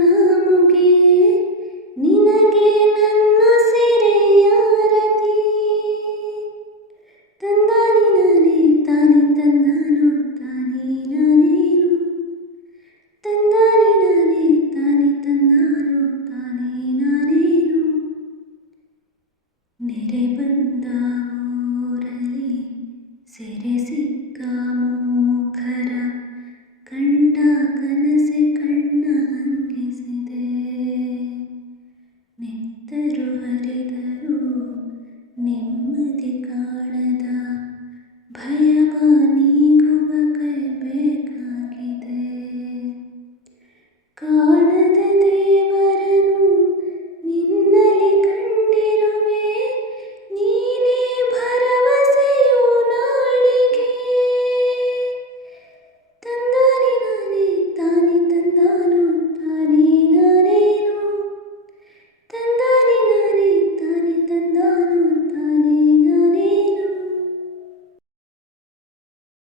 ನಮುಗೆ ನಿನಗೆ ನನ್ನ ಸಿರೆಯಾರತಿ ತಂದಾನಿ ನಾನೇ ತಾನಿ ತಂದಾನು ತಾನೇ ನಾನೇನು ತಂದಾನಿ ನಾನೇ ತಾನಿ ತಂದಾನು ತಾನೇ ನಾನೇನು ನೆರೆ ಬಂದ ಊರಲಿ ಸೆರೆ ಸಿಕ್ಕ ಮೂಖರ ಕಂಡ ಕನಸೆ ಕಣ್ಣ ಹಂಗಿಸಿದೆ ನೆತ್ತರು ಹರಿದರು ನೆಮ್ಮದಿ ಕಾಣದ ಭಯವ ನೀಗುವ ಕೈ ಬೇಕಾಗಿದೆ